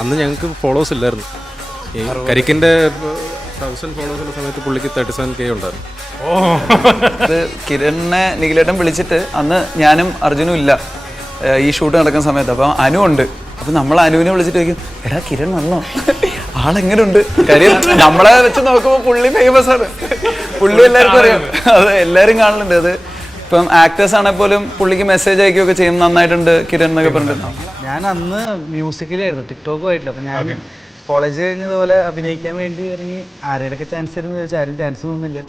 അന്ന് ഞങ്ങൾക്ക് ഫോളോവേഴ്സ് ഇല്ലായിരുന്നു. ഈ കരിക്കിൻ്റെ 1000 ഫോളോവേഴ്സിൻ്റെ സമയത്ത് പുള്ളിക്ക് 37K ഉണ്ടായിരുന്നു. ഇത് കിരണിനെ നിഖിലേട്ടൻ വിളിച്ചിട്ട് അന്ന് ഞാനും അർജുനും ഇല്ല ഈ ഷൂട്ട് നടക്കുന്ന സമയത്ത്. അപ്പം അനു ഉണ്ട്. അപ്പം നമ്മൾ അനുവിനെ വിളിച്ചിട്ട് ചോദിക്കും, എടാ കിരൺ വന്നോ, ആളെങ്ങനെയുണ്ട്? കാര്യം നമ്മളെ വെച്ച് നോക്കുമ്പോൾ പുള്ളി ഫേമസ് ആണ്, പുള്ളി എല്ലാവർക്കും അറിയാം. അത് എല്ലാവരും കാണലുണ്ട്. അത് ഇപ്പം ആക്ടേഴ്സ് ആണെങ്കിൽ പോലും പുള്ളിക്ക് മെസ്സേജ് അയക്കുകയൊക്കെ ചെയ്യും, നന്നായിട്ടുണ്ട് കിരൺ എന്നൊക്കെ പറഞ്ഞിട്ട്. ഞാൻ അന്ന് മ്യൂസിക്കിലായിരുന്നു, ടിക്ടോക്കും ആയിട്ടില്ല. അപ്പം ഞാൻ കോളേജ് കഴിഞ്ഞതുപോലെ അഭിനയിക്കാൻ വേണ്ടി ഇറങ്ങി ആരുടെയൊക്കെ ചാൻസ് തരുമെന്ന് ചോദിച്ചാൽ ആരും ചാൻസ് ഒന്നുമില്ല.